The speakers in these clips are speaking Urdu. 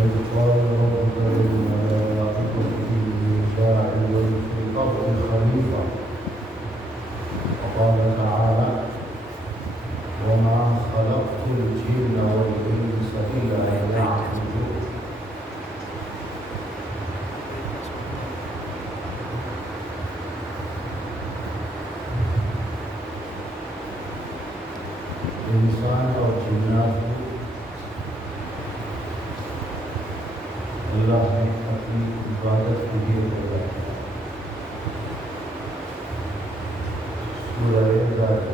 وإذ قال ربك للملائكة إني جاعل في الأرض خليفة وقال تعالى وما خلقت الجن والإنس إلا ليعبدون. انسان اور جنات کو اللہ نے اپنی عبادت کے لیے پیدا کیا. سورہ ذارiyat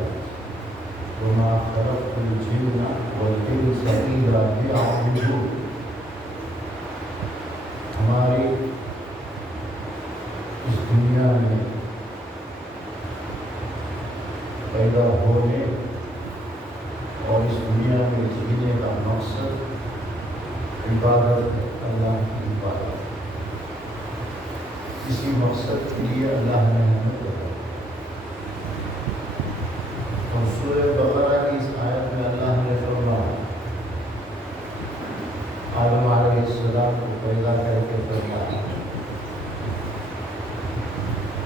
وما خلقت الجن والانس الا ليعبدون. ہماری اس دنیا میں پیدا ہونے اور اس دنیا میں جینے کا مقصد عبادت ہے، اللہ کی عبادت. اسی مقصد کے لیے اللہ نے ہمیں بتایا. اور سورہ بقرہ کی اس آیت میں اللہ نے فرمایا، آدم علیہ السلام کو پیدا کر کے فرمایا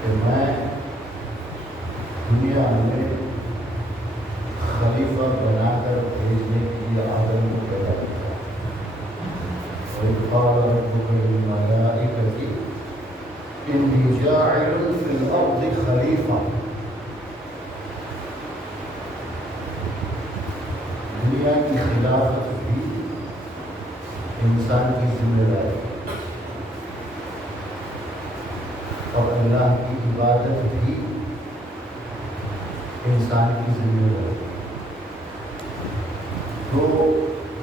کہ میں دنیا میں خلیفہ بنا کر بھیجنے کے لیے آدم کو پیدا کیا. وَإِذْ قَالَ رَبُّكَ لِلْمَلَائِكَةِ إِنِّي جَاعِلٌ فِي الْأَرْضِ خَلِيفَةً. دنیا کی خلافت بھی انسان کی ذمہ داری ہے اور اللہ کی عبادت بھی انسان کی ذمہ داری. دو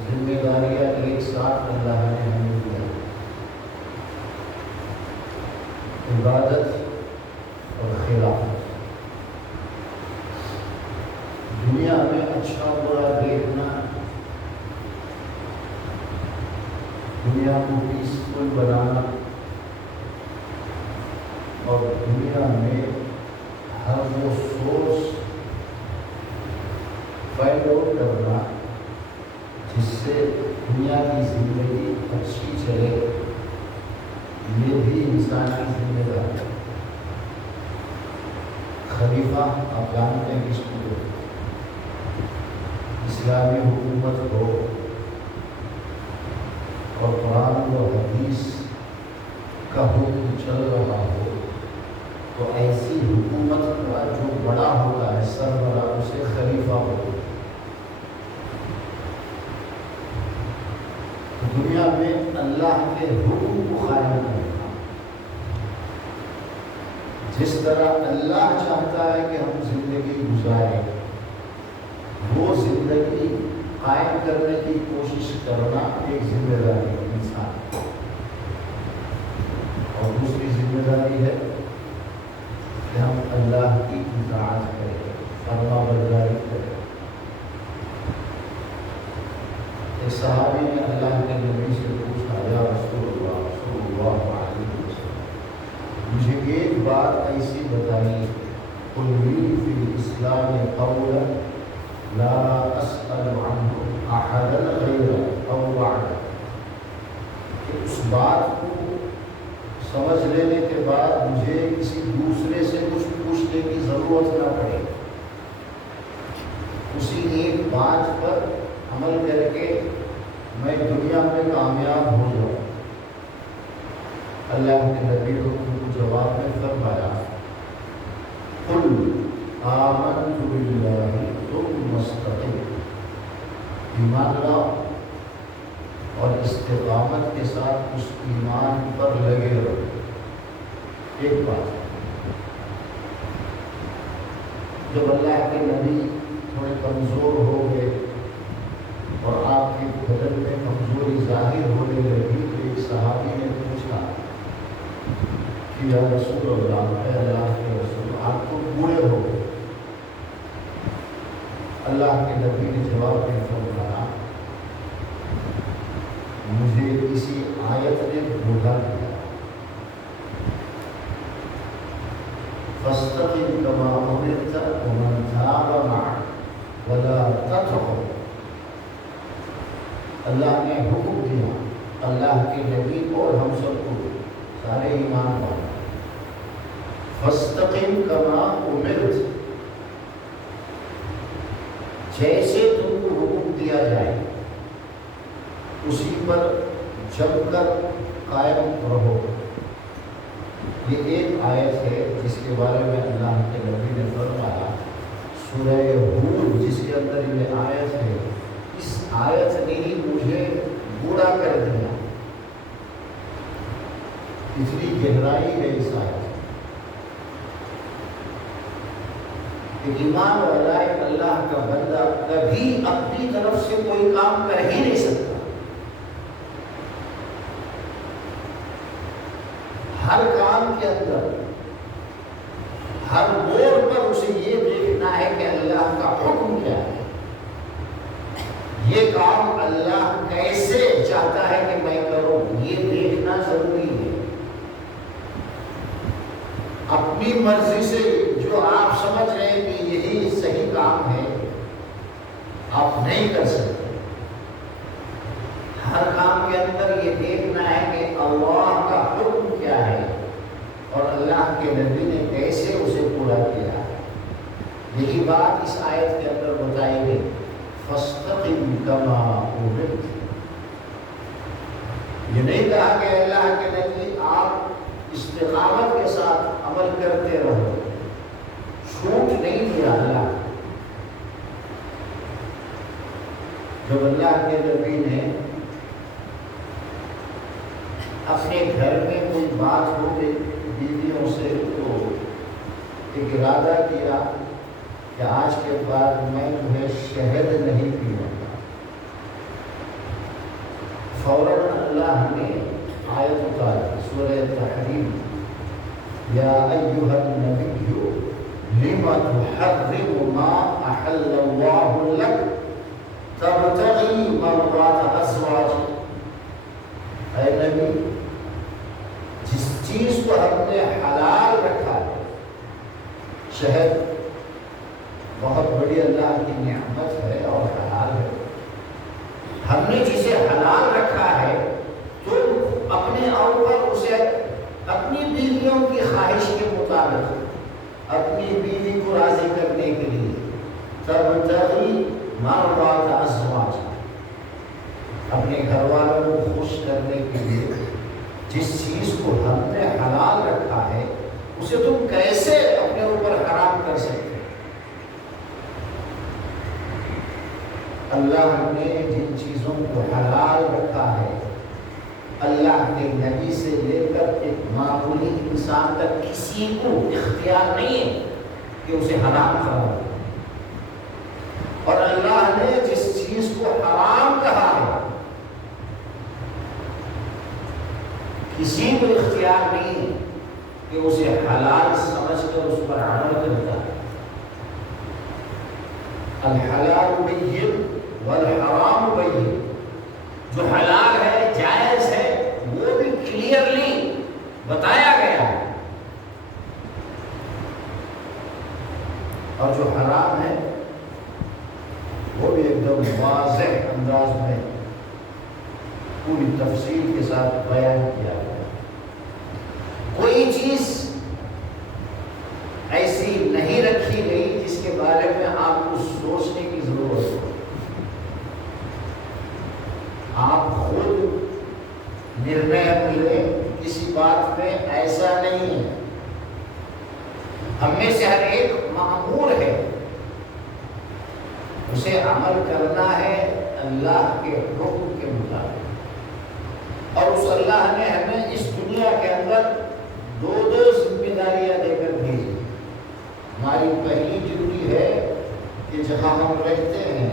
ذمہ داریاں ایک ساتھ اللہ نے ہمیں دیا، عبادت اور خلافت. دنیا میں اچھا برا دیکھنا، دنیا کو پیسفل بنانا اور دنیا میں ہر وہ سورس فائنڈ آؤٹ کرنا جس سے دنیا کی زندگی اچھی چلے، یہ بھی انسان کی ذمہ داری ہے. خلیفہ آپ جانتے ہیں کس کو؟ اسلامی حکومت ہو اور قرآن و حدیث کا حکم چل رہا ہو تو ایسی حکومت کا جو بڑا ہوتا ہے سربراہ اسے خلیفہ ہوتا ہے. دنیا میں اللہ کے حکم کو قائم کرنا، جس طرح اللہ چاہتا ہے کہ ہم زندگی گزاریں وہ زندگی قائم کرنے کی کوشش کرنا ایک ذمہ داری ہے انسان کی. اور دوسری ذمہ داری ہے کہ ہم اللہ کی اطاعت کریں، فرما برداری کریں. ایک صحابی نے اللہ کے نبی سے پوچھا، یا رسول اللہ صلی اللہ علیہ وسلم مجھے ایک بات ایسی بتائیے، قل لی فی الاسلام قولا لا اسأل عنہ احدا غیرہ او بعدہ، کہ اس بات کو سمجھ لینے کے بعد مجھے کسی دوسرے سے کچھ پوچھنے کی ضرورت نہ پڑے، اسی ایک بات پر عمل کر کے میں دنیا میں کامیاب ہو جاؤں. اللہ کے نبی کو جواب میں فرمایا، قل آمنت باللہ ثم استقم، ایمان لاؤ اور استقامت کے ساتھ اس ایمان پر لگے رہو. ایک بات، جب اللہ کے نبی تھوڑے کمزور ہو گئے اور آپ کے بدن میں کمزوری ظاہر ہونے لگی تو ایک صحابی نے پوچھا کہ یا رسول اللہ، اے اللہ کے رسول، آپ تو بوڑھے ہو گئے. اللہ کے نبی نے جواب میں فرمایا، مجھے کسی آیت نے بوڑھا کیا، فاستقم كما أمرت ومن تاب معك ولا تطغوا. اللہ نے حکم دیا اللہ کے نبی کو اور ہم سب کو سارے ایمان والے فاستقم کما امرت، جیسے تم کو حکم دیا جائے اسی پر جم کر قائم رہو۔ یہ ایک آیت ہے جس کے بارے میں اللہ کے نبی نے فرمایا، سورہ ہود جس کے اندر یہ آیت ہے، اس آیت نے ہی مجھے بوڑھا کر دیا، اتنی گہرائی ہے اس آیت۔ ایمان والا ایک اللہ کا بندہ کبھی اپنی طرف سے کوئی کام کر ہی نہیں سکتا، ہر کام کے اندر ہر موڑ پر اسے یہ دیکھنا ہے کہ اللہ کا حکم کیا ہے، یہ کام اللہ کیسے چاہتا ہے کہ میں کروں، یہ دیکھنا ضروری ہے۔ اپنی مرضی سے جو آپ سمجھ رہے ہیں کہ یہی صحیح کام ہے، آپ نہیں کر سکتے۔ ہر کام کے اندر یہ دیکھنا ہے کہ اللہ کا حکم کیا ہے اور اللہ کے نبی نے کیسے اسے پورا کیا ہے۔ یہی بات اس آیت کے اندر بتائی گئی، فاستقم کما امرت۔ یہ نہیں کہا کہ اللہ کے نبی آپ استقامت کے ساتھ عمل کرتے رہو، چھوٹ نہیں دیا اللہ۔ جب اللہ کے نبی نے اپنے گھر میں کوئی بات ہو گئی بیویوں سے تو ایک ارادہ کیا کہ آج کے بعد میں تمہیں شہد نہیں پیوں گا، فوراً اللہ نے آیت اتاری سورہ تحریم، یا ایھا النبی لم تحرم ما احل اللہ لک تبتغی مرضات ازواجک۔ اے نبی، جس چیز کو ہم نے حلال رکھا ہے، شہد بہت بڑی اللہ کی نعمت ہے اور حلال ہے، ہم نے جسے حلال رکھا ہے تم اپنے اوپر اسے اپنی بیویوں کی خواہش کے مطابق اپنی بیوی کو راضی کرنے کے لیے تبتغی مرضات ازواجک، اپنے گھر والوں کو خوش کرنے کے لیے جس چیز کو ہم نے حلال رکھا ہے اسے تم کیسے اپنے اوپر حرام کر سکتے؟ اللہ نے جن چیزوں کو حلال رکھا ہے، اللہ کے نبی سے لے کر ایک معمولی انسان تک کسی کو اختیار نہیں ہے کہ اسے حرام کرو، اور اللہ نے جس چیز کو حرام کہا ہے کسی کو اختیار نہیں کہ اسے حلال سمجھ کر اس پر عمل کرتا ہے۔ الحلال بین والحرام بین، جو حلال ہے جائز ہے وہ بھی کلیئرلی بتایا گیا ہے، اور جو حرام ہے وہ بھی ایک دم واضح انداز میں پوری تفصیل کے ساتھ بیان کیا ہے۔ کوئی چیز ایسی نہیں رکھی گئی جس کے بارے میں آپ کو سوچنے کی ضرورت ہو، آپ خود نرنے لیں کسی بات میں، ایسا نہیں ہے۔ ہم میں سے ہر ایک مأمور ہے، اسے عمل کرنا ہے اللہ کے حکم کے مطابق، اور اس اللہ نے ہمیں اس دنیا کے اندر دو ذمہ داریاں دے کر بھیجی۔ ہماری پہلی ڈیوٹی ہے کہ جہاں ہم رہتے ہیں،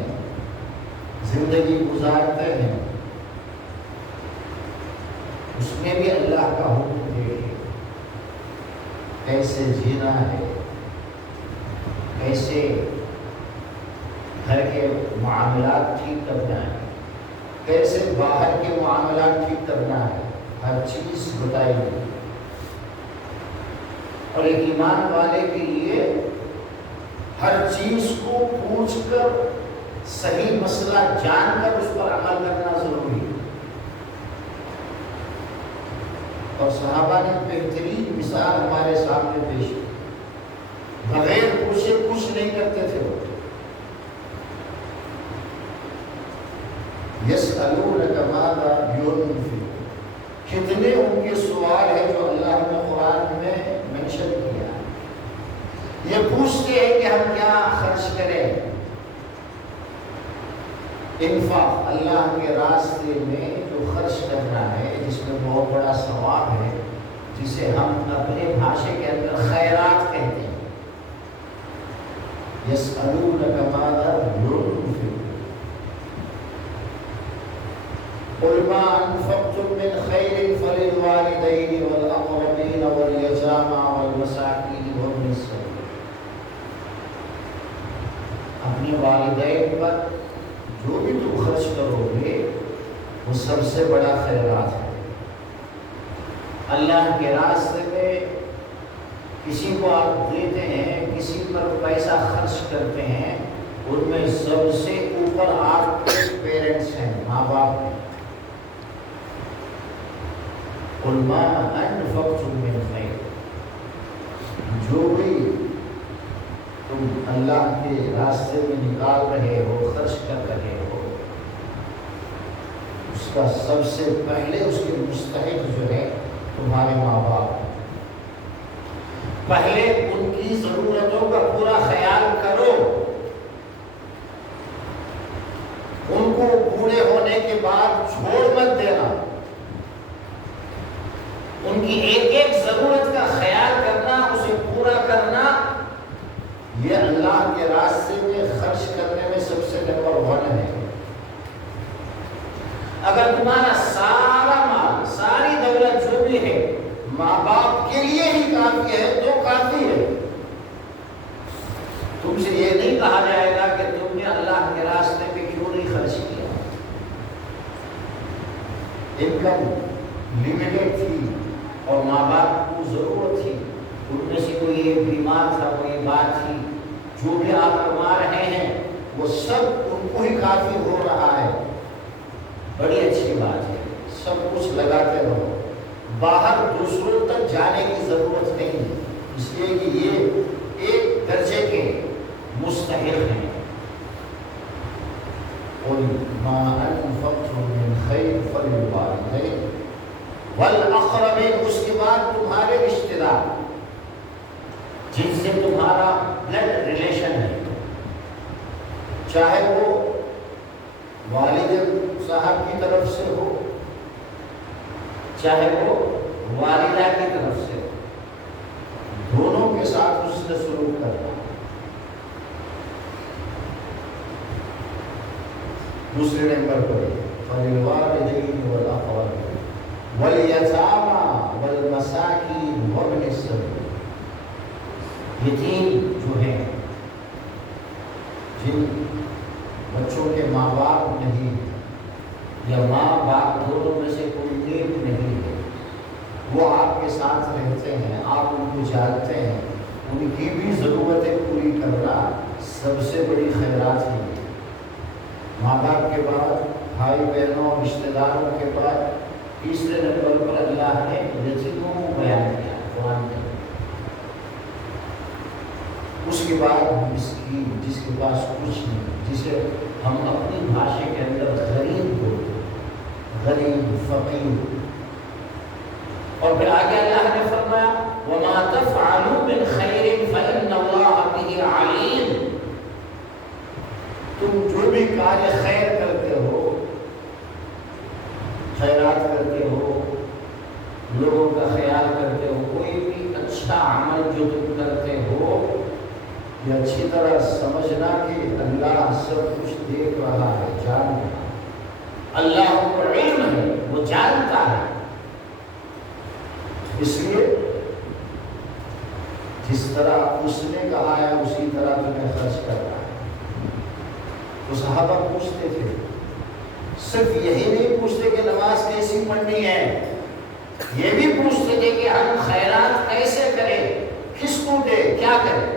زندگی گزارتے ہیں، اس میں بھی اللہ کا حکم دے، کیسے جینا ہے، کیسے گھر کے معاملات ٹھیک کرنا ہے، کیسے باہر کے معاملات ٹھیک کرنا ہے، ہر چیز بتائی گئی۔ اور ایک ایمان والے کے لیے ہر چیز کو پوچھ کر صحیح مسئلہ جان کر اس پر عمل کرنا ضروری ہے۔ اور صحابہ نے بہترین مثال ہمارے سامنے پیش کی، بغیر پوچھے کچھ نہیں کرتے تھے وہ۔ یسألونک ماذا ينفقون، کتنے ان کے سوال ہے جو اللہ نے قرآن میں منشن کیا ہے۔ یہ پوچھتے ہیں کہ ہم کیا خرچ کریں۔ انفاق اللہ کے راستے میں جو خرچ کرنا ہے، جس میں بہت بڑا ثواب ہے، جسے ہم اپنے بھاشے کے اندر خیرات کہتے ہیں۔ یسألونک ماذا ينفقون قل ما انفقتم من خیر فللوالدین والاقربین والیتامى والمساکین وابن السبیل، اپنے والدین پر جو بھی تم خرچ کرو گے وہ سب سے بڑا خیرات ہے۔ اللہ کے راستے میں کسی کو آپ دیتے ہیں، کسی پر پیسہ خرچ کرتے ہیں، ان میں سب سے اوپر آپ کے پیرنٹس ہیں، ماں باپ ہیں۔ قل ما انفقتم من خیر، جو بھی تم اللہ کے راستے میں نکال رہے ہو، خرچ کر رہے ہو، اس کا سب سے پہلے اس کے مستحق جو ہے تمہارے ماں باپ۔ پہلے ان کی ضرورتوں کا پورا خیال کرو، ان کو بوڑھے ہونے کے بعد چھوڑ مت دینا، ان کی ایک ایک ضرورت کا خیال کرنا، اسے پورا کرنا، یہ اللہ کے راستے میں خرچ کرنے میں سب سے نمبر 1 ہے۔ اگر تمہارا سارا مال، ساری دولت جو بھی ہے ماں باپ کے لیے ہی کافی ہے تو کافی ہے۔ تم سے یہ نہیں کہا جائے گا کہ تم نے اللہ کے راستے پہ کیوں نہیں خرچ کیا۔ انکم لمیٹڈ تھی اور ماں باپ کو ضرورت تھی، ان میں سے کوئی ایک بیمار تھا، کوئی بات تھی، جو بھی آپ کما رہے ہیں وہ سب ان کو ہی کافی ہو رہا ہے، بڑی اچھی بات ہے۔ سب کچھ لگاتے رہو، باہر دوسروں تک جانے کی ضرورت نہیں، اس لیے کہ یہ ایک درجے کے مستحق ہیں۔ قل ما انفقتم من خیر فللوالدین والاقربین، اس کے بعد تمہارے رشتہ دار جن سے تمہارا بلڈ ریلیشن ہے، چاہے وہ والد صاحب کی طرف سے ہو، چاہے وہ والدہ کی طرف سے ہو، دونوں کے ساتھ اس نے سلوک کرنا۔ دوسرے نمبر پر فللوالدین والاقربین والیتامى والمساکین وابن السبیل، یہ 3 جو ہیں، جن بچوں کے ماں باپ نہیں یا ماں باپ دونوں میں سے کوئی نیک نہیں ہے، وہ آپ کے ساتھ رہتے ہیں، آپ ان کو جانتے ہیں، ان کی بھی ضرورتیں پوری کرنا سب سے بڑی خیرات ہے۔ ماں باپ کے بعد بھائی بہنوں اور رشتہ داروں کے بعد تیسرے نمبر پر اللہ نے یتیموں کو بیان کیا قرآن میں۔ اس کے بعد مسکین، جس کے پاس کچھ نہیں، جسے ہم اپنی بھاشے کے اندر غریب بولتے ہیں، غریب، فقیر۔ اور پھر آگے اللہ نے فرمایا وَمَا تَفْعَلُوا مِنْ خَيْرٍ فَإِنَّ اللَّهَ بِهِ عَلِيمٌ، تم جو بھی کار خیر کرتے ہو، خیرات کرتے ہو، لوگوں کا خیال کرتے ہو، کوئی بھی اچھا عمل جو تم کرتے ہو، یہ اچھی طرح سمجھنا کہ اللہ سب کچھ دیکھ رہا ہے، جان رہا ہے، اللہ کو علم ہے، وہ جانتا ہے۔ اس لیے جس طرح اس نے کہا ہے اسی طرح تمہیں خرچ کرنا ہے۔ تو صحابہ پوچھتے تھے، صرف یہی نہیں پوچھتے کہ نماز کیسی پڑھنی ہے، یہ بھی پوچھتے تھے کہ ہم خیرات کیسے کریں، کس کو دے، کیا کریں۔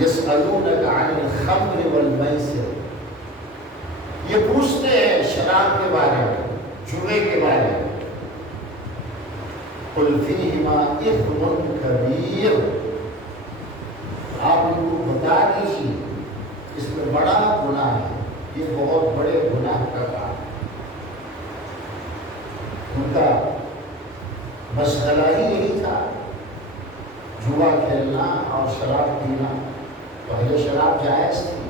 یسألونک عن الخمر والمیسر، یہ پوچھتے ہیں شراب کے بارے میں، جوے کے بارے میں قل فیہما اثم کبیر، آپ ان کو بتا دیجیے اس میں بڑا گناہ ہے، یہ بہت بڑے گناہ کا کام۔ ان کا مشغلہ ہی یہی تھا، جوا کھیلنا اور شراب پینا۔ پہلے شراب جائز تھی،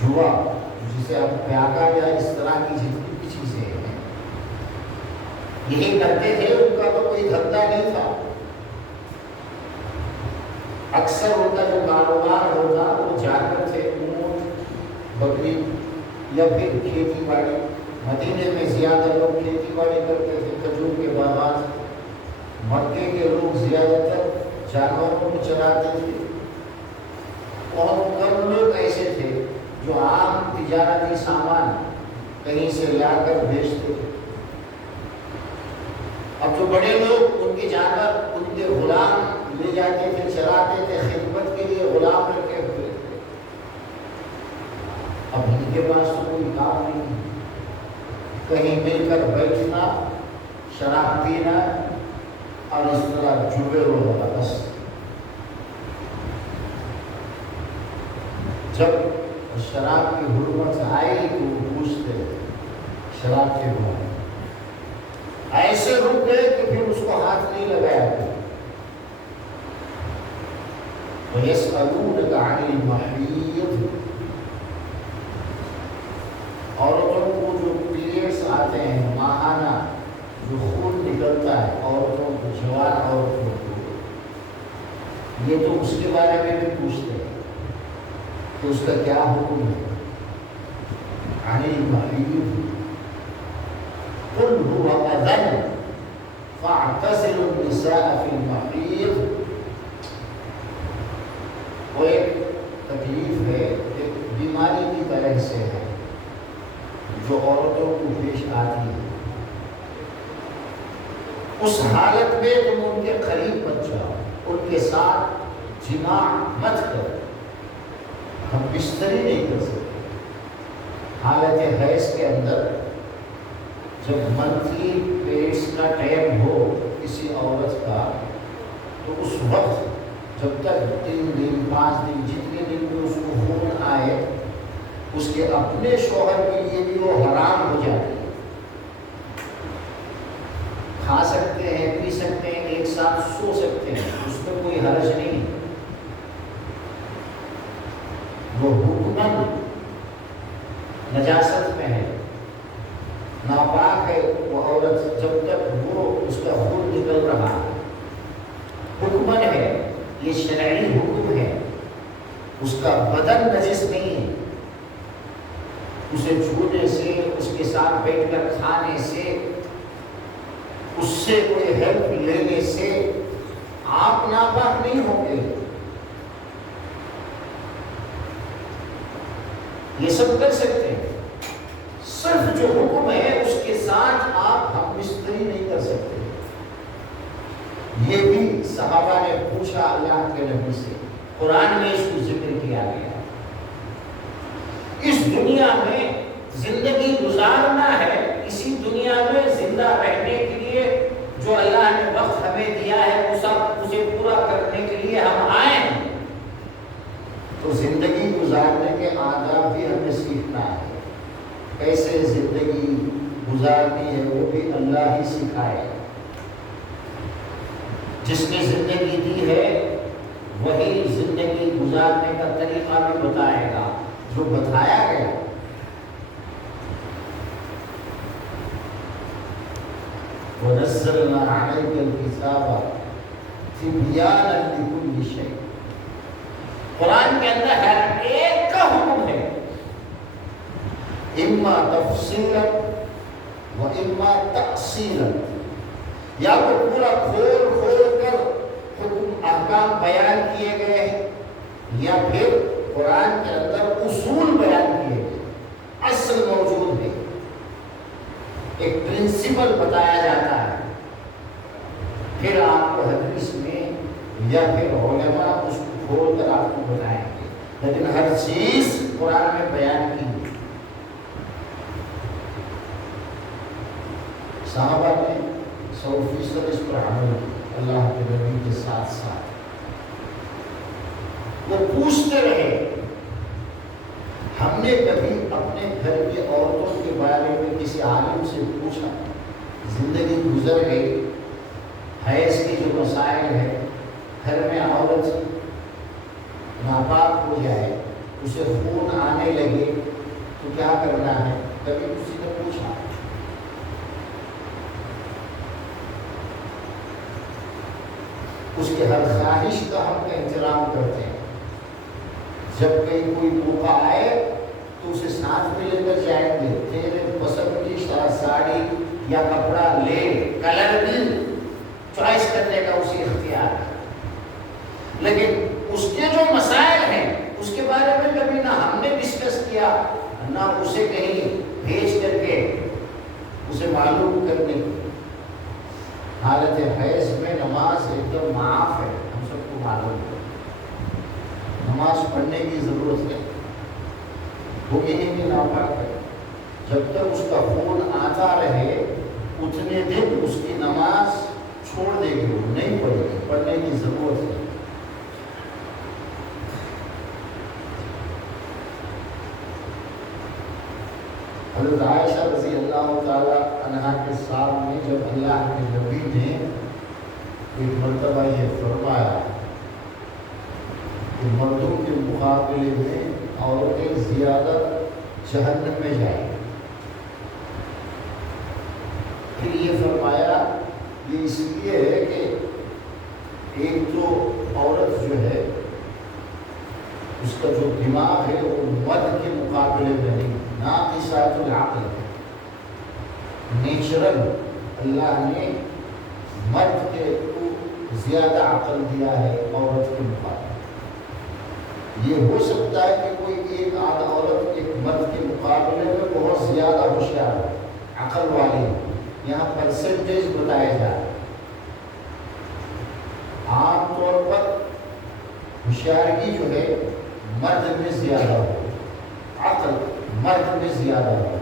جوا جسے اب پیاگا یا اس طرح کی جتنی بھی چیزیں ہیں یہی کرتے تھے، ان کا تو کوئی دھندا نہیں تھا۔ اکثر ان کا جو کاروبار ہوتا وہ جانور تھے، اونٹ، بکری یا پھر کھیتی باڑی۔ مدینے میں زیادہ لوگ کھیتی باڑی کرتے تھے، کھجور کے باغات۔ مکے کے لوگ زیادہ تر جانوروں کو چراتے تھے، اور کم لوگ ایسے تھے جو عام تجارتی سامان کہیں سے لا کر بیچتے تھے۔ اب جو بڑے لوگ ان کے جانور ان کے غلام لے جاتے تھے، چراتے تھے، خدمت کے لیے غلام رکھے ہوئے تھے۔ اب ان کے پاس تو کوئی کام نہیں، کہیں مل کر بیٹھنا، شراب پینا اور اس طرح جوے ہونا بس۔ جب شراب کی حرمت آئی تو وہ پوچھتے شراب کے بعد ایسے رک گئے کہ پھر اس کو ہاتھ نہیں لگایا۔ وَيَسْأَلُونَكَ عَنِ الْمَحِيضِ، عورتوں کو جو پیریڈس آتے ہیں، ماہانہ جو خون نکلتا ہے عورتوں کو، جوان عورتوں کو، یہ تو اس کے بارے میں بھی پوچھتے ہیں کہ اس کا کیا حکم ہے۔ عَنِ الْمَحِيضِ قُلْ هُوَ أَذًى فَاعْتَزِلُوا النِّسَاءَ فِي الْمَحِيضِ، وہ ایک تکلیف ہے، ایک بیماری کی طرح سے ہے جو عورتوں کو پیش آتی ہے۔ اس حالت میں تم ان کے قریب مت جاؤ، ان کے ساتھ جماع مت کرو۔ ہم بستری نہیں کر سکتے حالت حیض کے اندر۔ جب منتھلی پیریڈس کا ٹائم ہو کسی عورت کا، تو اس وقت جب تک 3 دن 5 دن جتنے دن میں اس کو خون آئے، اس کے اپنے شوہر کے لیے بھی وہ حرام ہو جاتی ہے۔ کھا سکتے ہیں، پی سکتے ہیں، ایک ساتھ سو سکتے ہیں، اس میں کوئی حرج نہیں۔ وہ حکماً نجاست میں ہے، ناپاک ہے وہ عورت جب تک وہ اس کا خون نکل رہا ہے۔ حکماً ہے، یہ شرعی حکم ہے، اس کا بدن نجس نہیں ہے۔ اسے چھونے سے، اس کے ساتھ بیٹھ کر کھانے سے، اس سے کوئی ہیلپ لینے سے آپ ناپاک نہیں ہوں گے۔ یہ سب کر سکتے ہیں، صرف جو حکم ہے اس کے ساتھ آپ ہم بستری نہیں کر سکتے۔ یہ بھی صحابہ نے پوچھا اللہ کے نبی سے، قرآن میں اس کو ذکر کیا گیا۔ اس دنیا میں زندگی گزارنا ہے، اسی دنیا میں زندہ رہنے کے لیے جو اللہ نے وقت ہمیں دیا ہے وہ سب اسے پورا کرنے کے لیے ہم آئے ہیں۔ تو زندگی گزارنے کے آداب بھی ہمیں سیکھنا ہے، کیسے زندگی گزارنی ہے وہ بھی اللہ ہی سکھائے۔ جس نے زندگی دی ہے وہی زندگی گزارنے کا طریقہ بھی بتائے گا جو بتایا گیا۔ وَنَزَّلْنَا عَلَيْكَ الْكِتَابَ تِبْيَانًا لِكُلِّ شَيْءٍ، قرآن کے اندر ہر ایک کا حکم ہے، اما تفصیلا و اما تقصیرا، یا تو پورا کھول کھول کر حکم احکام بیان کیے گئے ہیں، یا پھر قرآن کے اندر اصول بیان کیے گئے، اصل موجود ہے، ایک پرنسپل بتایا جاتا ہے، پھر آپ کو حدیث میں یا پھر علماء اس کو کھول کر آپ کو بتائیں گے، لیکن ہر چیز قرآن میں بیان کی ہے۔ صحابہ نے 100% اس پر عمل کیا اللہ کے نبی کے ساتھ ساتھ۔ وہ پوچھتے رہے، ہم نے کبھی اپنے گھر کی عورتوں کے بارے میں کسی عالم سے پوچھا؟ زندگی گزر گئی، حیض کے جو مسائل ہیں، گھر میں عورت ناپاک ہو جائے، اسے خون آنے لگے تو کیا کرنا ہے؟ کبھی کسی نے پوچھا؟ اس کے ہر خواہش کا ہم احترام کرتے ہیں۔ جب کہیں کوئی موقع آئے تو اسے ساتھ میں لے کر جائیں گے، تیرے پسند کی ساڑی یا کپڑا لے، کلر بھی چوائس کرنے کا اسے اختیار ہے، لیکن اس کے جو مسائل ہیں اس کے بارے میں کبھی نہ ہم نے ڈسکس کیا، نہ اسے کہیں بھیج کر کے اسے معلوم کرنے کی۔ حالت حیض میں نماز ایک دم معاف ہے، ہم سب کو معلوم ہے، نماز پڑھنے کی ضرورت ہے، وہ یہی بھی ناپاک ہے۔ جب تک اس کا خون آتا رہے اتنے دن اس کی نماز چھوڑ دے گی، وہ نہیں پڑھے گی، پڑھنے کی ضرورت ہے۔ حضرت عائشہ رضی اللہ تعالی عنہا کے سامنے جب اللہ کے نبی نے ایک مرتبہ یہ فرمایا کہ مردوں کے مقابلے میں عورتیں زیادہ جہنم میں جائیں، پھر یہ فرمایا یہ اس لیے ہے کہ ایک تو عورت جو ہے اس کا جو دماغ ہے وہ مرد کے مقابلے میں نہیں، ناقصات العقل، نیچرل اللہ نے مرد کے کو زیادہ عقل دیا ہے عورت کے مقابلے۔ یہ ہو سکتا ہے کہ کوئی ایک آدھ عورت ایک مرد کے مقابلے میں بہت زیادہ ہوشیار ہے، عقل والی، یہاں پرسنٹیج بتایا جا رہا ہے۔ عام طور پر ہوشیاری جو ہے مرد میں زیادہ ہو، عقل مرد میں زیادہ ہو۔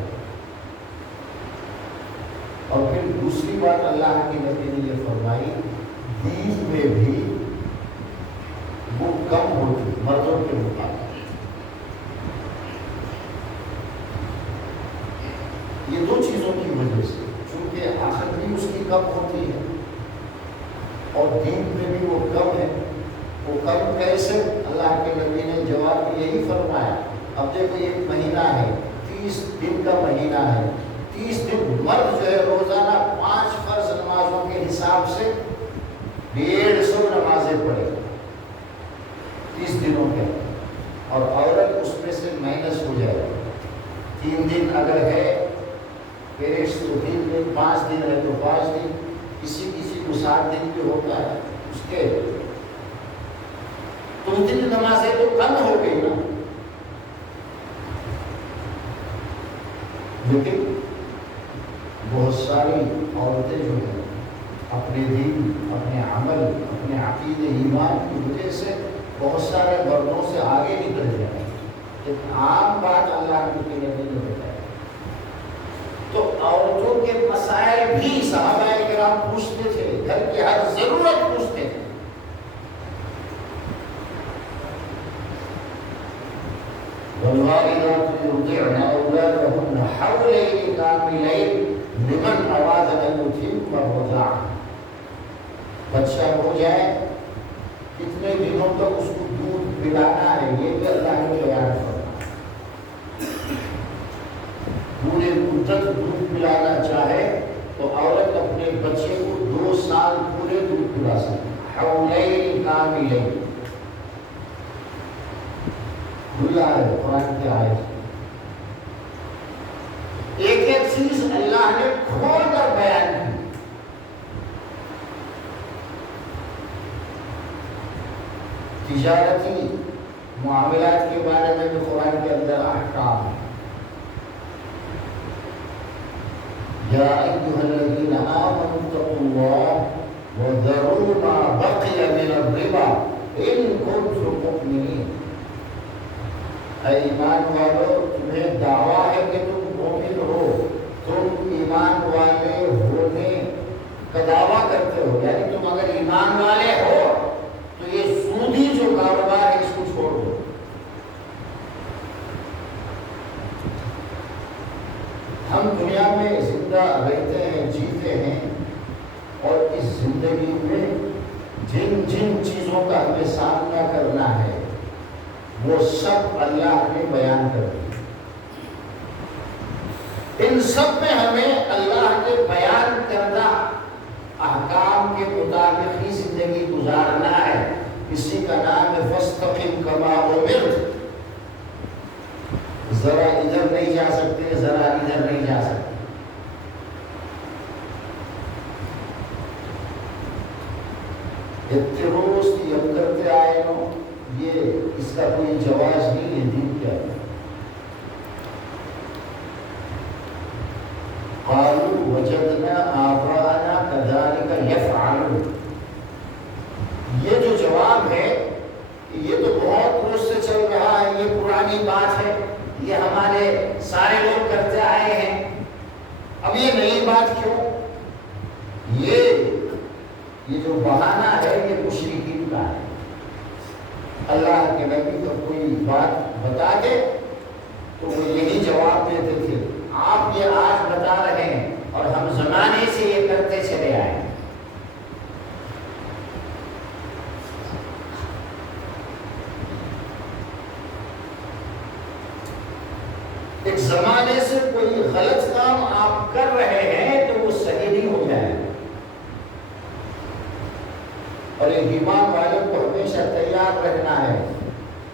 اور پھر دوسری بات اللہ کے نبی نے یہ فرمائی، دین میں بھی وہ کم ہوتی مردوں کے مقابلے۔ یہ دو چیزوں کی وجہ سے، چونکہ عقل بھی اس کی کم ہوتی ہے اور دین میں بھی وہ کم ہے۔ وہ کم کیسے؟ اللہ کے نبی نے جواب یہی فرمایا، اب دیکھو ایک مہینہ ہے، 30 دن کا مہینہ ہے، 30 دن مرد جو ہے روزانہ 5 فرض نمازوں کے حساب سے 150 نمازیں پڑھے 30 دنوں کے، اور عورت اس میں سے مائنس ہو جائے، 3 دن اگر ہے پیریڈس تو 3 دن، 5 دن ہے تو 5 دن، کسی کو 7 دن بھی ہوتا ہے اس کے، تو اتنی نمازیں تو کم ہو گئی نا۔ لیکن بہت ساری عورتیں جو ہیں اپنے دین، اپنے عمل، اپنے عقیدے ایمان کی وجہ سے بہت سارے مردوں سے آگے نکل جائیں، ایک عام بات اللہ کے نبی نے بتایا۔ تو عورتوں کے مسائل بھی صحابہ کرام پوچھتے تھے، گھر کی ہر ضرورت پوچھتے تھے۔ والوالدات يرضعن أولادهن حولين كاملين لمن أراد أن يتم الرضاعة۔ بچہ ہو جائے کتنے دنوں تک اس کو دودھ پلانا ہے، یہ بھی اللہ نے بیان فرمایا۔ پورے مدت دودھ پلانا چاہے تو عورت اپنے بچے کو 2 سال پورے دودھ پلا سکتی، حولین کاملین، کھلا ہے قرآن کی آیت۔ ایک ایک چیز اللہ نے کھول کر بیان کی۔ تجارتی معاملات کے بارے میں بھی قرآن کے اندر احکام ہے۔ یا ایھا الذین آمنوا اتقوا اللہ وذروا ما بقی من الربا ان کنتم مؤمنین۔ اے ایمان والو، تمہیں دعویٰ ہے کہ تم مومن ہو، تم ایمان والے ہو ہم دنیا میں زندہ رہتے ہیں، جیتے ہیں، اور اس زندگی میں جن جن چیزوں کا ہمیں سامنا کرنا ہے وہ سب اللہ نے بیان کر دی۔ ان سب میں ہمیں اللہ کے بیان کردہ احکام کے مطابق ہی زندگی گزارنا ہے۔ اسی کا نام ہے فاستقم کما امرت۔ ذرا ادھر نہیں جا سکتے، ذرا ادھر نہیں جا سکتے۔ روز کی ہم کرتے آئے ہو، یہ اس کا کوئی جواز نہیں ہے۔ دین کیا ہے؟ قالوا وجدنا آباءنا كذلك يفعلون۔ یہ جو جواب ہے یہ تو بہت روز سے چل رہا ہے، یہ پرانی بات ہے، یہ ہمارے سارے لوگ کرتے آئے ہیں، اب یہ نئی بات کیوں؟ یہ جو بہانہ ہے یہ مشرکین کا ہے۔ اللہ کے نبی کو کوئی بات بتا دے تو وہ یہی جواب دیتے تھے، آپ یہ آج بتا رہے ہیں اور ہم زمانے سے یہ کرتے چلے آئے ہیں۔ ایک زمانے سے کوئی غلط کام آپ کر رہے ہیں تو وہ صحیح نہیں ہو جائے گا، اور ایک ایمان والوں کو ہمیشہ تیار رہنا ہے،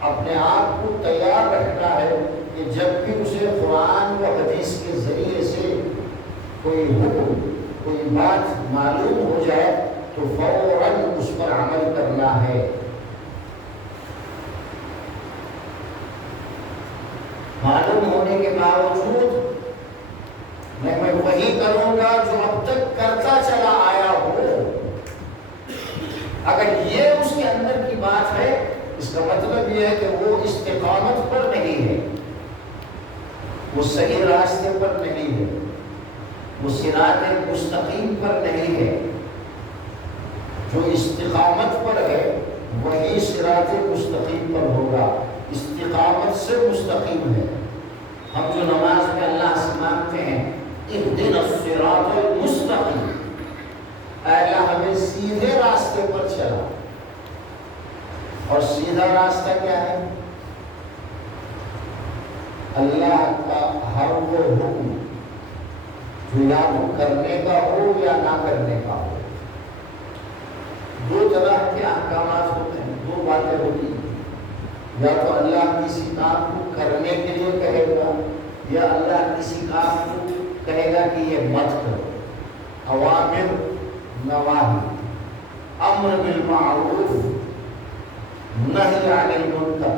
اپنے آپ کو تیار رکھنا ہے کہ جب بھی اسے قرآن و حدیث کے ذریعے سے کوئی حکم، کوئی بات معلوم ہو جائے تو فوراً اس پر عمل کرنا ہے۔ معلوم ہونے کے باوجود میں وہی کروں گا جو اب تک کرتا چلا آیا ہوں، اگر یہ اس کے اندر کی بات ہے اس کا مطلب یہ ہے کہ وہ استقامت پر نہیں ہے، وہ صحیح راستے پر نہیں ہے، وہ صراط مستقیم پر نہیں ہے۔ جو استقامت پر ہے وہی صراط مستقیم پر ہوگا، استقامت سے مستقیم ہے۔ ہم جو نماز میں اللہ سے مانگتے ہیں اهدنا الصراط المستقیم، اے اللہ ہمیں سیدھے راستے پر چلا، اور سیدھا راستہ کیا ہے؟ اللہ کا ہر وہ حکم جو یا تو کرنے کا ہو یا نہ کرنے کا ہو۔ دو طرح کے احکامات ہوتے ہیں، دو باتیں ہوتی ہیں، یا تو اللہ کسی کام کو کرنے کے لیے کہے گا، یا اللہ کسی کام کو کہے گا کہ یہ مت کرو۔ اوامر نواہی، امر بالمعروف، نہی عن المنکر،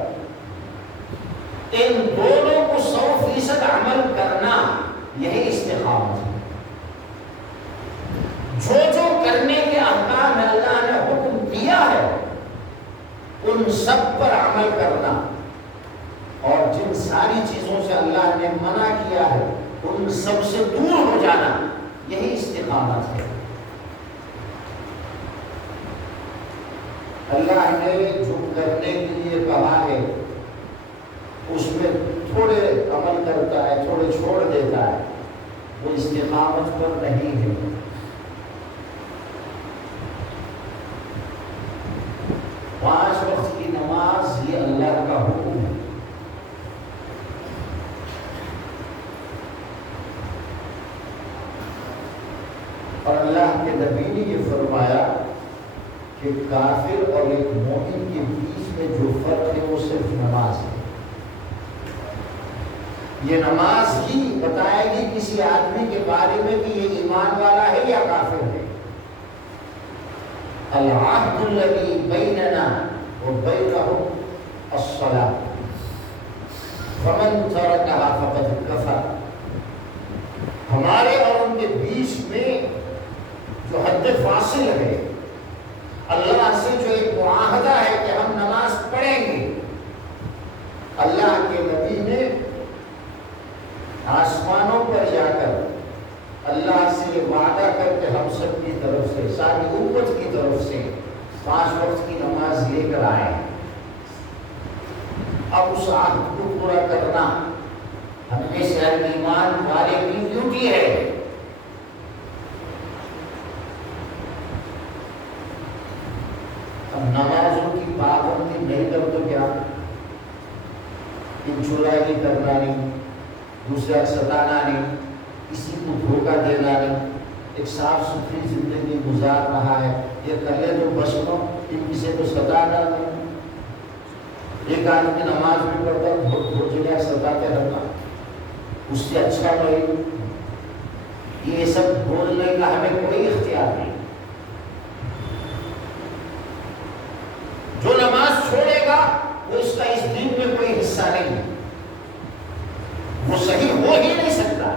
ان دونوں کو 100% عمل کرنا یہی استقامت ہے۔ جو کرنے کے احکام اللہ نے حکم دیا ہے ان سب پر عمل کرنا، اور جن ساری چیزوں سے اللہ نے منع کیا ہے ان سب سے دور ہو جانا، یہی استقامت ہے۔ اللہ نے جو کرنے کے لیے کہا ہے اس میں تھوڑے عمل کرتا ہے، تھوڑے چھوڑ دیتا ہے، وہ استقامت پر نہیں ہے۔ پانچ وقت کی نماز یہ اللہ کا حکم ہے، اور اللہ کے نبی نے یہ فرمایا کہ کافر اور ایک مومن کے بیچ میں جو فرق ہے وہ صرف نماز ہے۔ یہ نماز ہی بتائے گی کسی آدمی کے بارے میں کہ یہ ایمان والا ہے یا کافر ہے۔ العہد الذی بیننا وبینہم الصلاۃ فمن ترکہا فقد کفر۔ ہمارے اور ان کے بیچ میں جو حد فاصل ہے، اللہ سے جو ایک معاہدہ ہے کہ ہم نماز پڑھیں گے، اللہ کے نبی نے آسمانوں پر جا کر اللہ سے یہ وعدہ کر کے ہم سب کی طرف سے، ساری امت کی طرف سے 5 وقت کی نماز لے کر آئے۔ اب اس عہد کو پورا کرنا ہم میں سے ہر ایمان والے کی ڈیوٹی ہے. اب نمازوں کی پابندی نہیں کر تو کیا؟ چورائی کرنا نہیں، دوسرا ستانا نہیں، کسی کو دھوکہ دینا نہیں، ایک صاف ستھری زندگی گزار رہا ہے، یہ کر لے تو بس لو، کسی کو ستانا نہیں. ایک آدمی نماز بھی پڑھتا بھوٹ جگہ ستاتے رہتا، اس سے اچھا نہیں. یہ سب بولنے کا ہمیں کوئی اختیار نہیں. جو نماز چھوڑے گا وہ اس کا اس دین میں کوئی حصہ نہیں ہے، وہ صحیح ہو ہی نہیں سکتا.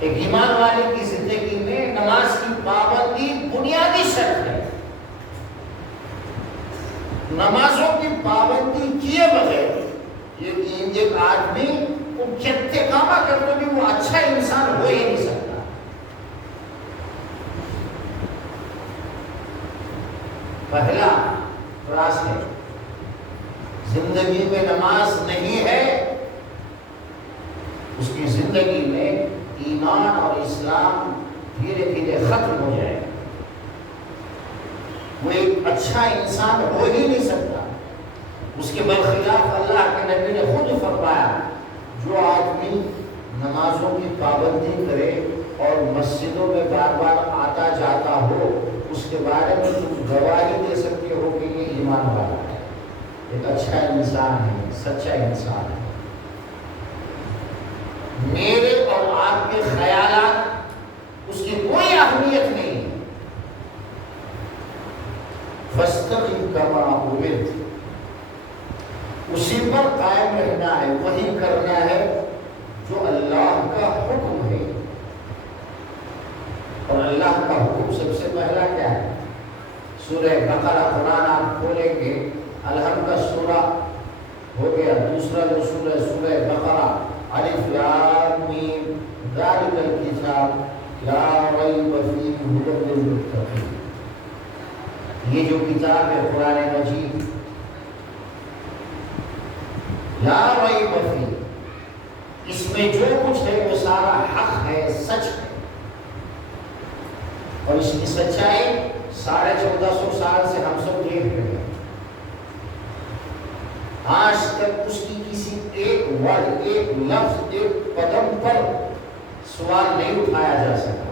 ایک ایمان والے کی زندگی میں نماز کی پابندی بنیادی شرط ہے. نمازوں کی پابندی کیے بغیر ایک آدمی کو کتنے کام کرتے بھی وہ اچھا انسان ہو ہی نہیں سکتا. پہلا راز ہے زندگی میں نماز نہیں ہے، اس کی زندگی میں ایمان اور اسلام دھیرے دھیرے ختم ہو جائے، وہ ایک اچھا انسان ہو ہی نہیں سکتا. اس کے برخلاف اللہ کے نبی نے خود فرمایا جو آدمی نمازوں کی پابندی کرے اور مسجدوں میں بار بار آتا جاتا ہو، اس کے بارے میں تم گواہی دے سکتے ہو کہ یہ ایمان والا ہے، ایک اچھا انسان ہے، سچا انسان ہے. میرے اور آپ کے خیالات اس کی کوئی اہمیت نہیں ہے. فاستقم کما امرت، اسی پر قائم رہنا ہے، وہی کرنا ہے جو اللہ کا حکم ہے. اور اللہ کا حکم سب سے پہلا کیا ہے؟ سورہ بقرہ قرآن آپ کھولیں گے، الحمد سورہ ہو گیا. دوسرا جو سورہ بقرہ، الف لام میم ذالک الکتاب لا ریب فیہ ھدی للمتقین. یہ جو کتاب ہے قرآن مجید، لا ریب فیہ، اس میں جو کچھ ہے وہ سارا حق ہے، سچ ہے. اور اس کی سچائی 1450 سال سے ہم سب دیکھ رہے ہیں. آج تک اس کی کسی ایک ورڈ، ایک لفظ، ایک قدم پر سوال نہیں اٹھایا جا سکا.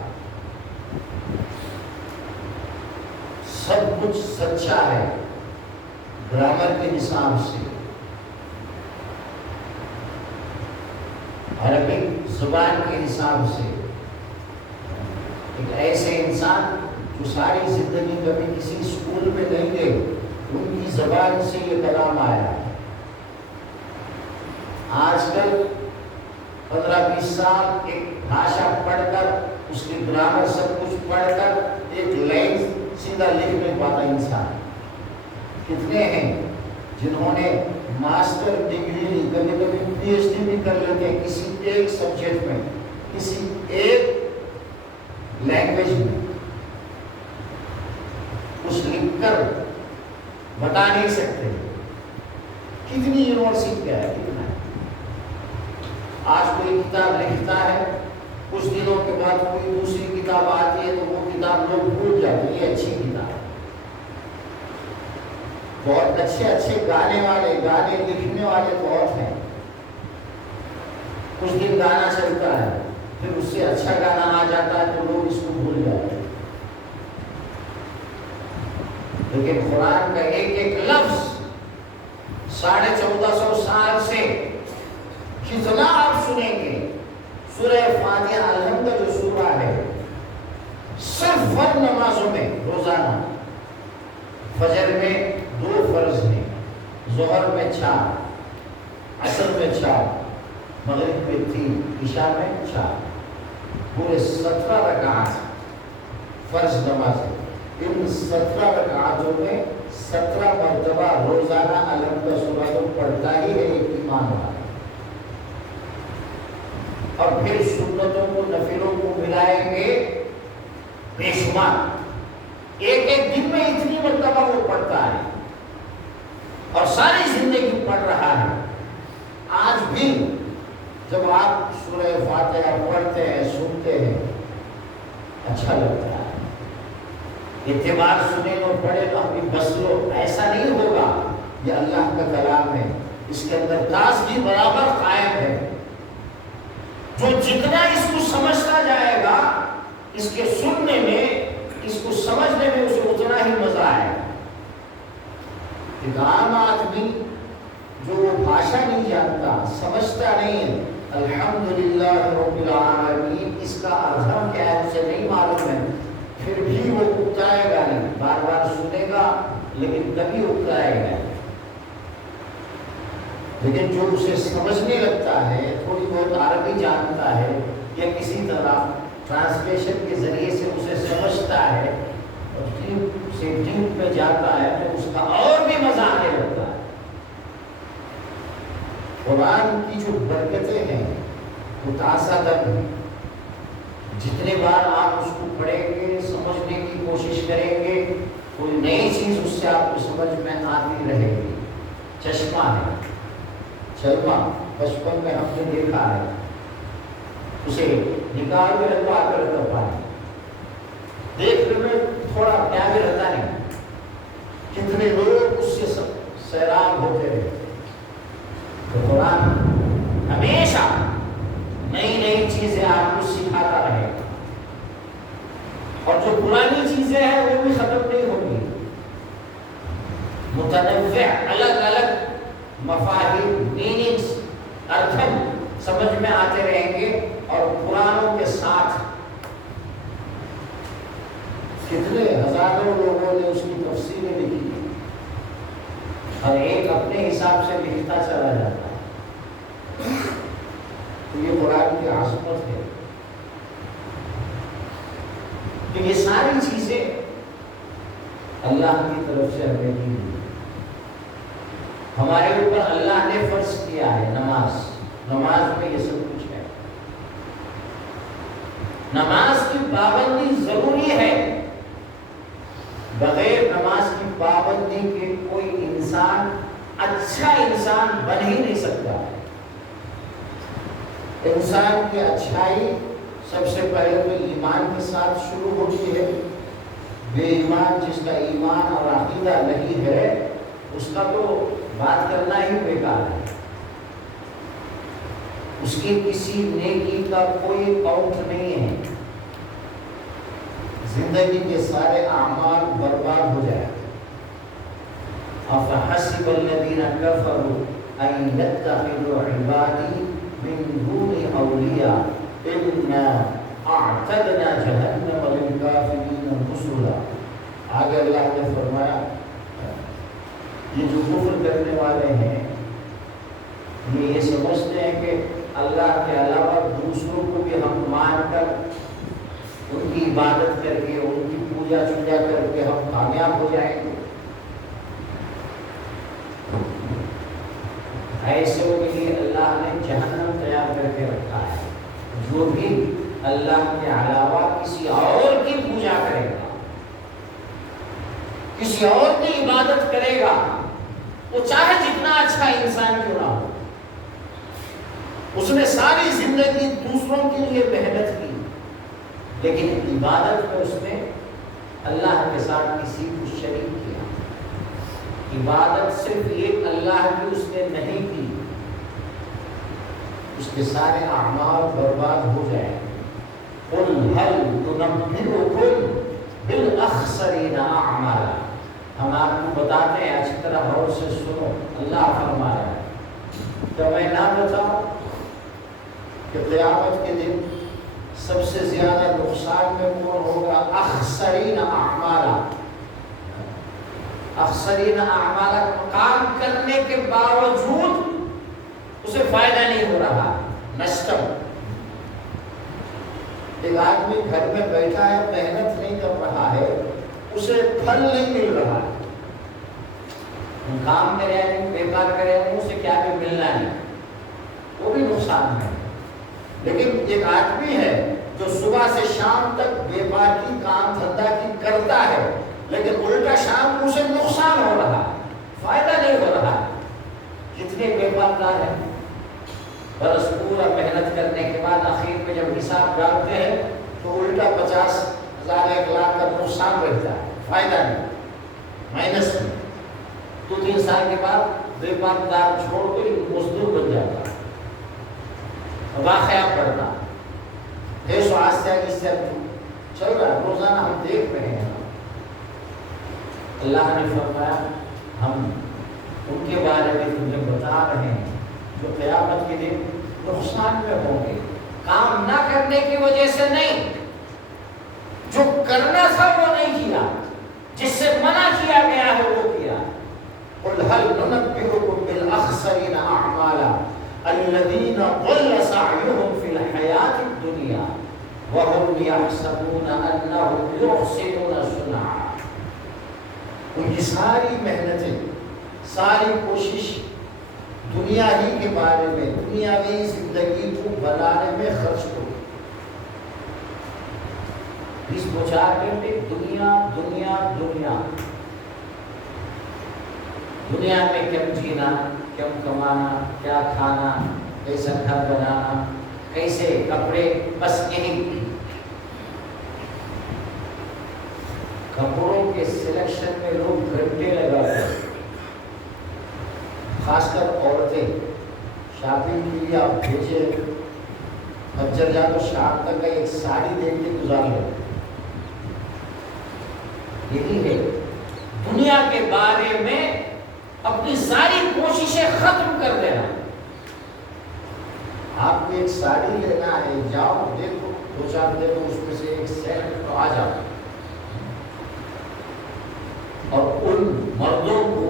سب کچھ سچا ہے، گرامر کے حساب سے، عربک زبان کے حساب سے. ایک ایسے انسان جو ساری زندگی کبھی کسی اسکول میں نہیں گئے، ان کی زبان سے یہ کلام آیا. آج کل 15-20 سال ایک بھاشا پڑھ کر، اس کی گرامر سب کچھ پڑھ کر ایک لائن سیدھا لکھ نہیں پاتا انسان. کتنے ہیں جنہوں نے ماسٹر ڈگری لی، کبھی کبھی پی ایچ ڈی بھی کر لیتے ہیں کسی ایک سبجیکٹ میں، کسی ایک لینگویج میں، کچھ لکھ کر بتا نہیں سکتے. کتنی یونیورسٹی ہے، کتنا ہے. آج کوئی کتاب لکھتا ہے، کچھ دنوں کے بعد کوئی دوسری کتاب آتی ہے تو وہ کتاب لوگ بھول جاتے ہیں. یہ اچھی کتاب ہے، بہت اچھے گانے والے، گانے لکھنے والے بہت ہیں. کچھ دن گانا چلتا ہے، پھر اس سے اچھا گانا آ جاتا ہے تو لوگ اس کو بھول جاتے ہیں. لیکن قرآن کا ایک ایک لفظ 1450 سال سے کتنا آپ سنیں گے. سورہ فاتحہ الحمد جو سورہ ہے، صرف فرض نمازوں میں روزانہ فجر میں 2 فرض ہیں، ظہر میں 4، عصر میں 4، مغرب میں 3، عشاء میں 4، پورے 17 رکعات فرض نماز ہے. ان 17 رکعاتوں میں 17 مرتبہ روزانہ الحمد سورہ تو پڑھتا ہی ہے ایک ایمان والا. اور پھر سنتوں کو، نفلوں کو ملائیں گے بے شمار. ایک ایک دن میں اتنی مرتبہ وہ پڑھتا ہے اور ساری زندگی پڑھ رہا ہے. آج بھی جب آپ سورہ فاتحہ پڑھتے ہیں سنتے ہیں اچھا لگتا ہے، اعتبار سنے لو پڑھے لو ابھی بس لو، ایسا نہیں ہوگا۔ یہ اللہ کا کلام ہے، اس کے اندر تازگی برابر قائم ہے۔ جو جتنا اس کو سمجھتا جائے گا اس کے سننے میں، اس کو سمجھنے میں اسے اتنا ہی مزہ آئے گا۔ ایک عام آدمی جو وہ بھاشا نہیں جانتا، سمجھتا نہیں ہے، الحمدللہ رب العالمین اس کا ارجم کیا ہے اسے نہیں معلوم ہے، پھر بھی وہ اکتائے گا نہیں، بار بار سنے گا لیکن کبھی اکتائے گا نہیں۔ لیکن جو اسے سمجھنے لگتا ہے، تھوڑی بہت عربی جانتا ہے یا کسی طرح ٹرانسلیشن کے ذریعے سے اسے سمجھتا ہے اور ڈیپ سے ڈیپ میں جاتا ہے تو اس کا اور بھی مزہ آنے لگتا ہے۔ قرآن کی جو برکتیں ہیں وہ تازہ دم ہیں، جتنے بار آپ اس کو پڑھیں گے سمجھنے کی کوشش کریں گے کوئی نئی چیز اس سے آپ کو سمجھ میں آتی رہے گی۔ چشمہ ہے، چلما بچپن میں ہم نے دیکھا ہے، اسے نکال کے رکھا کر پانی دیکھنے میں تھوڑا کیا بھی رہتا نہیں، کتنے لوگ اس سے سیراب ہوتے رہے۔ تو قرآن ہمیشہ نئی نئی چیزیں آپ کو سکھاتا رہے گا، اور جو پرانی چیزیں ہیں وہ بھی ختم نہیں ہوگی، متنوع الگ الگ مفاہیم، میننگز، ارتھم سمجھ میں آتے رہیں گے، اور پرانوں کے ساتھ کتنے ہزاروں لوگوں نے اس کی تفسیریں لکھی، ہر ایک اپنے حساب سے لکھتا چلا جاتا ہے۔ تو یہ قرآن کی عظمت ہے کہ یہ ساری چیزیں اللہ کی طرف سے ہمیں دی گئی۔ ہمارے اوپر اللہ نے فرض کیا ہے نماز میں یہ سب کچھ ہے۔ نماز کی پابندی ضروری ہے، بغیر نماز کی پابندی کے کوئی انسان اچھا انسان بن ہی نہیں سکتا۔ انسان کی اچھائی سب سے پہلے تو ایمان کے ساتھ شروع ہوتی ہے۔ بے ایمان جس کا ایمان اور عقیدہ نہیں ہے اس کا تو بات کرنا ہی بیکار ہے، اس کی کسی نیکی کا کوئی کاؤنٹ نہیں ہے، زندگی کے سارے اعمال برباد ہو جائے۔ أَفَحَسِبَ الَّذِينَ كَفَرُوا أَن يَتَّخِذُوا عِبَادِي مِن دُونِي أَوْلِيَاءَ إِنَّا أَعْتَدْنَا جَهَنَّمَ لِلْكَافِرِينَ نُزُلًا۔ آگے اللہ نے فرمایا یہ جو کفر کرنے والے ہیں یہ سمجھتے ہیں کہ اللہ کے علاوہ دوسروں کو بھی ہم مان کر ان کی عبادت کر کے ان کی پوجا چوجا کر کے ہم کامیاب ہو جائیں گے۔ ایسے کے لیے اللہ نے جہنم تیار کر کے رکھا ہے، جو بھی اللہ کے علاوہ کسی اور کی پوجا کرے گا، کسی اور کی عبادت کرے گا، وہ چاہے جتنا اچھا انسان کیوں نہ ہو، اس نے ساری زندگی دوسروں کے لیے محنت کی لیکن عبادت میں اس نے اللہ کے ساتھ کسی کو شریک کیا۔ عبادت صرف ایک اللہ کی اس نے نہیں کی، اس کے سارے اعمال برباد ہو جائیں۔ قُلْ هَلْ نُنَبِّئُكُمْ بِالْأَخْسَرِينَ أَعْمَالًا۔ ہم آپ کو بتاتے ہیں، اچھی طرح غور سے سنو، اللہ فرما رہا ہے کہ میں نہ بتاؤں کہ قیامت کے دن سب سے زیادہ نقصان میں کون ہوگا؟ اخسرین اعمالا۔ اخسرین اعمالا، کام کرنے کے باوجود اسے فائدہ نہیں ہو رہا، نشتم۔ ایک آدمی گھر میں بیٹھا ہے، محنت نہیں کر رہا ہے، اسے پھل نہیں مل رہا ہے، کام کرے نہیں، بیکار کرے نہیں، اسے کیا بھی ملنا نہیں، وہ بھی نقصان ہے۔ لیکن ایک آدمی ہے جو صبح سے شام تک بیکار کی کام دھندا کی کرتا ہے لیکن الٹا شام کو اسے نقصان ہو رہا ہے، فائدہ نہیں ہو رہا ہے۔ کتنے بیکار ہیں، برس پورا کرنے کے بعد آخر میں جب حساب ڈالتے ہیں تو الٹا 50,000 1 لاکھ کا نقصان رہتا ہے، فائدہ نہیں، مائنس میں. تو 3 سال کے بعد بیکاردار چھوڑ کے مزدور بن جاتا، واقعہ پڑتا ہے. سو آستے آگے چل رہا ہے، روزانہ ہم دیکھ رہے ہیں. اللہ نے فرمایا ہم ان کے بارے میں تمہیں بتا رہے ہیں جو قیامت کے دن نقصان میں ہوں گے، کام نہ کرنے کی وجہ سے نہیں، جو کرنا تھا وہ نہیں کیا، جس سے منع کیا گیا ہے وہ کیا. قل هل ننبئكم بالاخسرين اعمالا الذين ضل سعيهم في الحياة الدنيا وهم يحسبون انهم يحسنون صنعا. ان کی ساری محنتیں، ساری کوشش دنیا ہی کے بارے میں، دنیاوی زندگی کو بنانے میں خرچ ہو. 20-4 گھنٹے دنیا دنیا دنیا دنیا میں کم جینا، کم کمانا، کیا کھانا، کیسا گھر بنانا، کیسے کپڑے، بس یہی. کپڑوں کے سلیکشن میں لوگ گھنٹے لگاتے ہیں، خاص کر عورتیں. شاپنگ کے لیے آپ بھیجیں، فجر جا تو شام تک کا ایک ساڑی دیکھ کے گزار لیں. یہی ہے دنیا کے بارے میں اپنی ساری کوششیں ختم کر دینا. آپ کو ایک ساڑی لینا ہے، جاؤ دیکھو، 2-4 دن اس میں سے ایک سیٹ تو آ جاؤ. اور ان مردوں کو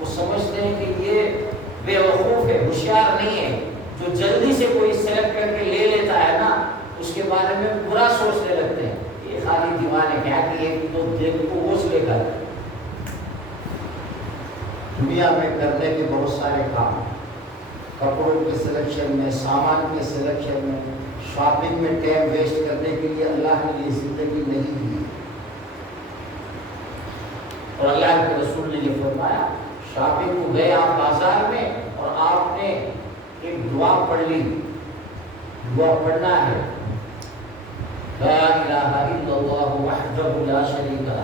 وہ سمجھتے ہیں کہ یہ بے وقوف ہے، ہوشیار نہیں ہے، جو جلدی سے کوئی سیلیکٹ کر کے لے لیتا ہے نا، اس کے بارے میں برا سوچنے لگتے ہیں. یہ خالی دیوانے کیا کہ ایک تو دیکھ کو وہ لے کر. دنیا میں کرنے کے بہت سارے کام، کپڑوں کے سلیکشن میں، سامان کے سلیکشن میں، شاپنگ میں ٹائم ویسٹ کرنے کے لیے اللہ نے یہ زندگی نہیں دی. اور اللہ کے رسول نے یہ فرمایا، شاپنگ کو گئے آپ بازار میں اور آپ نے ایک دعا پڑھ لی. دعا پڑھنا ہے، لا الہ الا اللہ وحدہ لا شریک لہ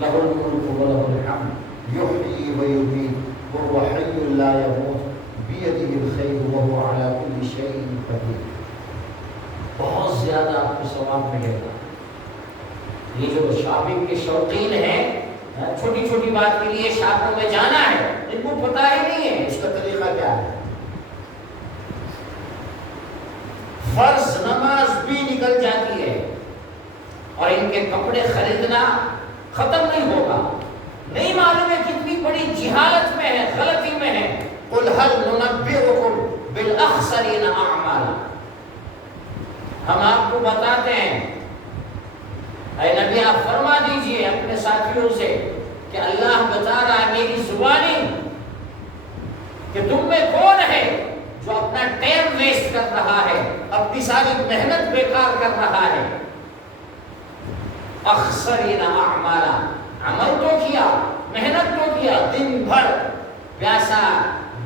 لہ الملک ولہ الحمد یحیی ویمیت وہو حی لا یموت بیدہ الخیر وہو علی کل شیء قدیر. بہت زیادہ آپ کو ثواب ملے گا. یہ جو شاپنگ کے شوقین ہیں، چھوٹی چھوٹی بات کے لیے شاپوں میں جانا ہے، ان کو پتہ ہی نہیں ہے اس کا طریقہ کیا ہے. فرض نماز بھی نکل جاتی ہے اور ان کے کپڑے خریدنا ختم نہیں ہوگا. نہیں معلوم ہے کتنی بڑی جہالت میں ہے، غلطی میں ہے. قل هل ننبئكم بالاخسرین اعمالا. ہم آپ کو بتاتے ہیں، اے نبی آپ فرما دیجئے اپنے ساتھیوں سے کہ اللہ بتا رہا ہے میری زبانی کہ تم میں کون ہے جو اپنا ٹائم ویسٹ کر رہا ہے، اپنی ساری محنت بیکار کر رہا ہے. اخسرین اعمالا، عمل تو کیا، محنت تو کیا، دن بھر پیاسا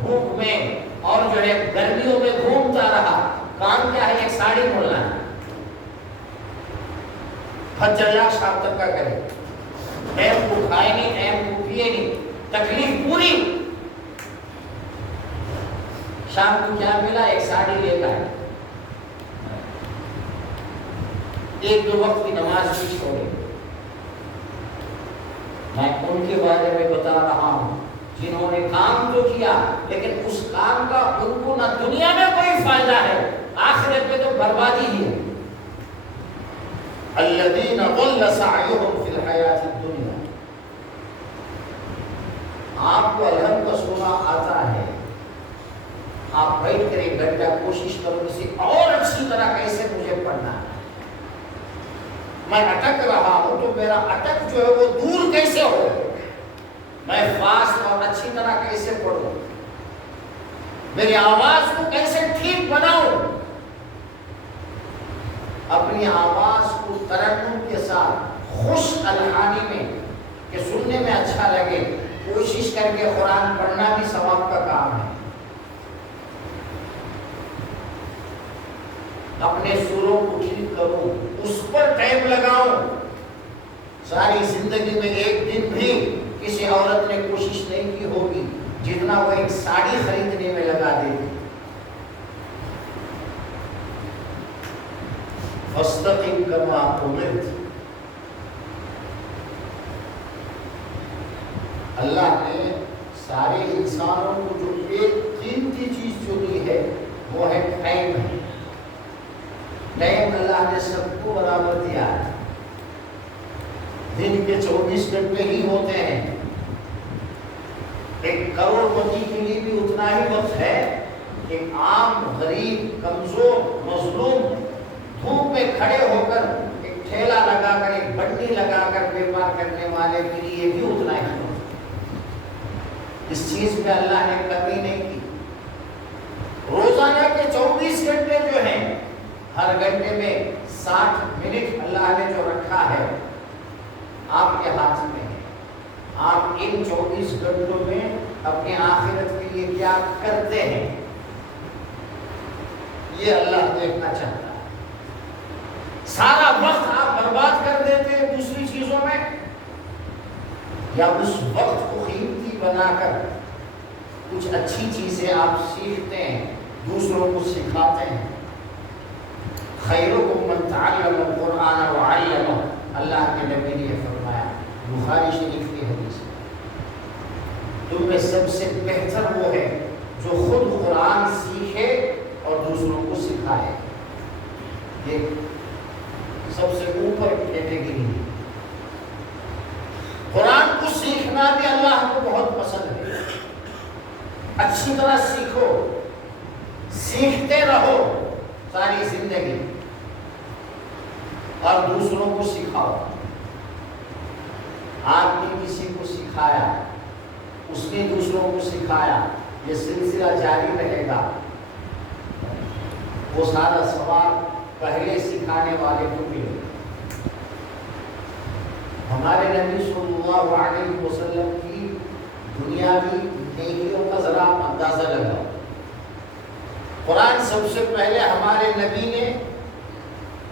بھوک میں اور جو ہے گرمیوں میں گھومتا رہا. کام کیا ہے؟ ایک ساڑی مولنا ہے، فجر یا شام تک کا کرے، ٹائم کو کھائے نہیں، ٹائم کو پیے نہیں، تکلیف پوری. شام کو کیا ملا؟ ایک ساڑی لے کر ایک دو وقت کی نماز بھی چھوڑے. میں ان کے بارے میں بتا رہا ہوں جنہوں نے کام تو کیا لیکن اس کام کا ان کو نہ دنیا میں کوئی فائدہ ہے، آخرت میں تو بربادی ہی ہے. الذین ضل سعیہم فی الحیاۃ الدنیا. آپ کو الحمد کا سونا آتا ہے، آپ بیٹھ کر ایک گھنٹہ کوشش کرو کسی اور اچھی طرح کیسے مجھے پڑھنا ہے. میں اٹک رہا ہوں تو میرا اٹک جو ہے وہ دور کیسے ہو، میں فاسٹ اور اچھی طرح کیسے پڑھوں، میری آواز کو کیسے ٹھیک بناؤں، اپنی آواز کو ترنم کے ساتھ خوش الحانی میں کہ سننے میں اچھا لگے، کوشش کر کے قرآن پڑھنا بھی ثواب کا کام ہے. اپنے سروں کو ٹھیک کروں، اس پر ٹائم لگاؤں۔ ساری زندگی میں ایک دن بھی کسی عورت نے کوشش نہیں کی ہوگی جتنا وہ ایک ساڑی خریدنے میں لگا دیتی۔ فاستقم کما امرت۔ اللہ نے سارے انسانوں کو جو ایک قیمتی چیز جو دی ہے وہ ہے ٹائم ہے۔ ٹائم اللہ نے سب کو برابر دیا ہے۔ دن کے 24 گھنٹے ہی ہوتے ہیں، ایک کروڑ پتی کے لیے بھی اتنا ہی وقت ہے۔ ایک عام غریب کمزور مظلوم دھوپ میں کھڑے ہو کر ایک ٹھیلا لگا کر ایک بنڈی لگا کر بیپار کرنے والے کے لیے بھی اتنا ہی وقت۔ اس چیز میں اللہ نے کمی نہیں کی۔ روزانہ کے 24 گھنٹے جو ہیں، ہر گھنٹے میں 60 منٹ اللہ نے جو رکھا ہے آپ کے ہاتھ میں ہے۔ آپ ان 24 گھنٹوں میں اپنی آخرت کے لیے کیا کرتے ہیں، یہ اللہ دیکھنا چاہتا ہے۔ سارا وقت آپ برباد کر دیتے ہیں دوسری چیزوں میں، یا اس وقت کو قیمتی بنا کر کچھ اچھی چیزیں آپ سیکھتے ہیں، دوسروں کو سکھاتے ہیں۔ خیرکم من تعلم القرآن وعلمہ، اللہ کے نبی نے فرمایا، بخاری شریف کی حدیث ہے، تم میں سب سے بہتر وہ ہے جو خود قرآن سیکھے اور دوسروں کو سکھائے۔ یہ سب سے اوپر کیٹیگری ہے۔ قرآن کو سیکھنا بھی اللہ کو بہت پسند ہے۔ اچھی طرح سیکھو، سیکھتے رہو ساری زندگی، اور دوسروں کو سکھاؤ۔ آپ نے کسی کو سکھایا، اس نے دوسروں کو سکھایا، یہ سلسلہ جاری رہے گا۔ وہ سارا ثواب پہلے سکھانے والے کو ملے گا۔ ہمارے نبی صلی اللہ علیہ وسلم کی دنیاوی نیکیوں کا ذرا اندازہ لگاؤ۔ قرآن سب سے پہلے ہمارے نبی نے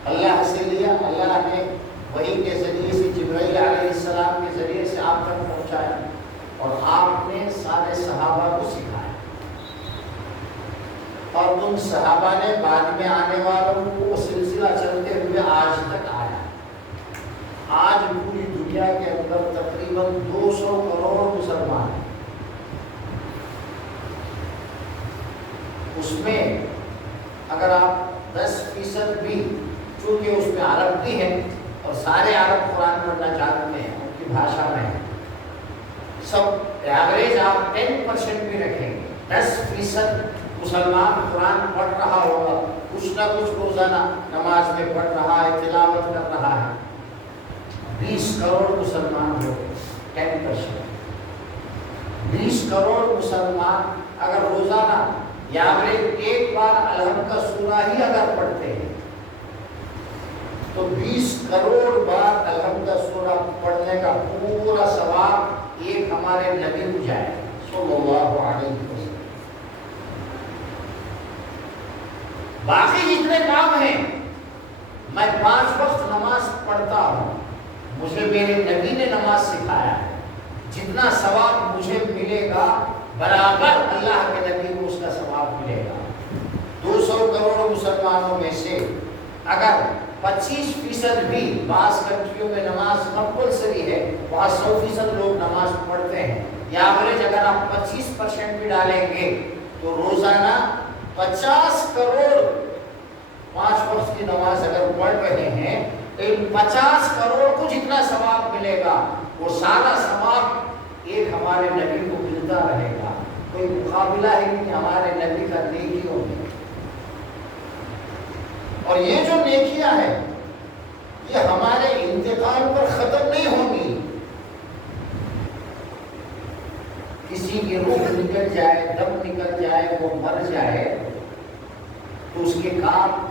اللہ سے لیا، اللہ نے وحی کے ذریعے سے جبرائیل علیہ السلام کے ذریعے سے آپ تک پہنچایا، اور آپ نے سارے صحابہ کو سکھایا، اور ان صحابہ نے بعد میں آنے والوں کو وہ سلسلہ چلتے ہوئے آج تک آیا۔ آج پوری دنیا کے اندر تقریباً 200 کروڑ مسلمان ہیں۔ اس میں اگر آپ 10% بھی، چونکہ اس میں عرب بھی ہے اور سارے عرب قرآن پڑھنا جانتے ہیں، ان کی بھاشا میں ہے، سب ایوریج آپ 10% بھی رکھیں گے، 10% مسلمان قرآن پڑھ رہا ہوگا، کچھ نہ کچھ روزانہ نماز میں پڑھ رہا ہے، تلاوت کر رہا ہے، 20 کروڑ مسلمان ہو گئے، 10%۔ 20 کروڑ مسلمان اگر روزانہ یا ایک بار الحمد کا سورہ ہی اگر پڑھتے ہیں تو 20 کروڑ بار الحمد کا سورہ پڑھنے کا پورا ثواب ایک ہمارے نبی کو جائے صلی اللہ علیہ وسلم۔ باقی جتنے کام ہیں، میں 5 وقت نماز پڑھتا ہوں، مجھے میرے نبی نے نماز سکھایا ہے، جتنا ثواب مجھے ملے گا برابر اللہ کے نبی کو اس کا ثواب ملے گا۔ 200 کروڑ مسلمانوں میں سے اگر 25% بھی، بعض کنٹریوں میں نماز کمپلسری ہے، وہاں 100% لوگ نماز پڑھتے ہیں، یا ایوریج اگر آپ 25% بھی ڈالیں گے تو روزانہ 50 کروڑ 5 وقت کی نماز اگر پڑھ رہے ہیں، ان 50 کروڑ کو جتنا ثواب ملے گا وہ سارا ثواب ایک ہمارے نبی کو ملتا رہے گا۔ کوئی مقابلہ ہی نہیں ہمارے نبی کا نیکیوں میں۔ اور یہ جو نیکیاں ہیں یہ ہمارے انتقال پر ختم نہیں ہوں گی۔ کسی کی روح نکل جائے، دم نکل جائے، وہ مر جائے تو اس کے کام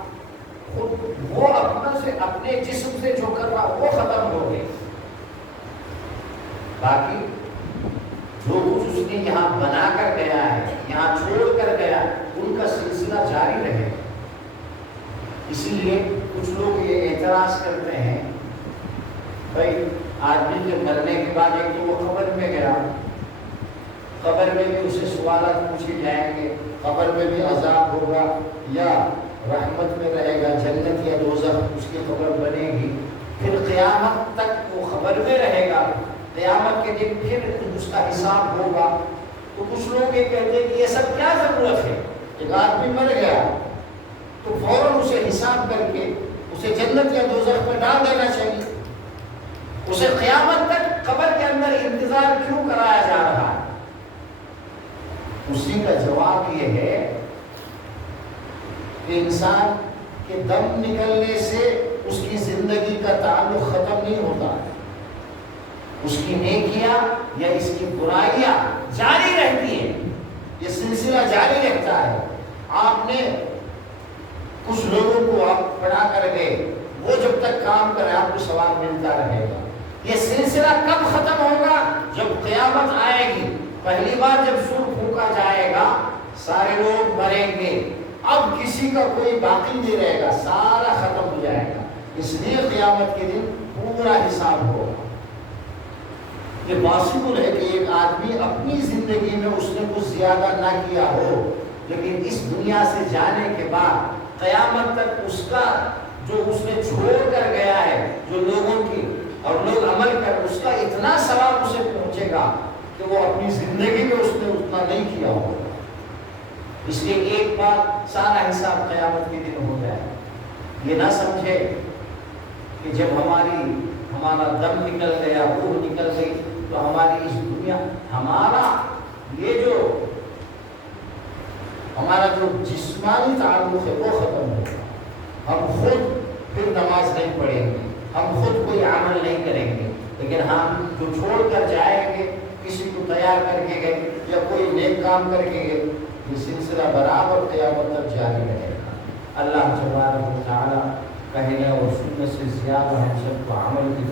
خود وہ اپنے جسم سے جو کر رہا وہ ختم ہو گئے، باقی جو کچھ اس نے یہاں بنا کر گیا ہے، یہاں چھوڑ کر گیا، ان کا سلسلہ جاری رہے۔ اسی لیے کچھ لوگ یہ اعتراض کرتے ہیں بھائی آدمی کے مرنے کے بعد ایک تو وہ قبر میں گیا، قبر میں بھی اسے سوالات پوچھے جائیں گے، قبر میں بھی عذاب ہوگا یا رحمت میں رہے گا، جنت یا دوزخ اس کی قبر بنے گی، پھر قیامت تک وہ قبر میں رہے گا، قیامت کے دن پھر اس کا حساب ہوگا۔ تو کچھ لوگ یہ کہتے ہیں کہ یہ سب کیا ضرورت ہے؟ ایک آدمی مر گیا تو فوراً اسے حساب کر کے اسے جنت یا دوزخ میں ڈال دینا چاہیے، اسے قیامت تک قبر کے اندر انتظار کیوں کرایا جا رہا ہے؟ اسی کا جواب یہ ہے کہ انسان کے دم نکلنے سے اس کی زندگی کا تعلق ختم نہیں ہوتا ہے، اس کی نیکیاں یا اس کی برائیاں جاری رہتی ہیں، یہ سلسلہ جاری رہتا ہے۔ آپ نے کچھ لوگوں کو آپ پڑھا کر گئے، وہ جب تک کام کرے آپ کو ثواب ملتا رہے گا۔ یہ سلسلہ کب ختم ہوگا؟ جب قیامت آئے گی، پہلی بار جب سور پھونکا جائے گا سارے لوگ مریں گے، اب کسی کا کوئی باقی نہیں رہے گا، سارا ختم ہو جائے گا، اس لیے قیامت کے دن پورا حساب ہوگا۔ یہ پاسبل ہے کہ ایک آدمی اپنی زندگی میں اس نے کچھ زیادہ نہ کیا ہو، لیکن اس دنیا سے جانے کے بعد قیامت تک اس کا جو اس نے چھوڑ کر گیا ہے، جو لوگوں کی اور لوگ عمل کر، اس کا اتنا ثواب اسے پہنچے گا کہ وہ اپنی زندگی میں اس نے اتنا نہیں کیا ہوگا۔ اس لیے ایک بار سارا حساب قیامت کے دن ہو جائے، یہ نہ سمجھے کہ جب ہمارا دم نکل گیا، روح نکل گئی تو ہماری اس دنیا، ہمارا جو جسمانی تعلق ہے وہ ختم ہوگا، ہم خود پھر نماز نہیں پڑھیں گے، ہم خود کوئی عمل نہیں کریں گے، لیکن ہم جو چھوڑ کر جائیں گے، کسی کو تیار کر کے گئے یا کوئی نیک کام کر کے گئے، یہ سلسلہ برابر قیامت تک جاری رہے گا۔ اللہ تبارک و تعالی کہنے اور سننے سے زیادہ ہم سب کو عمل کی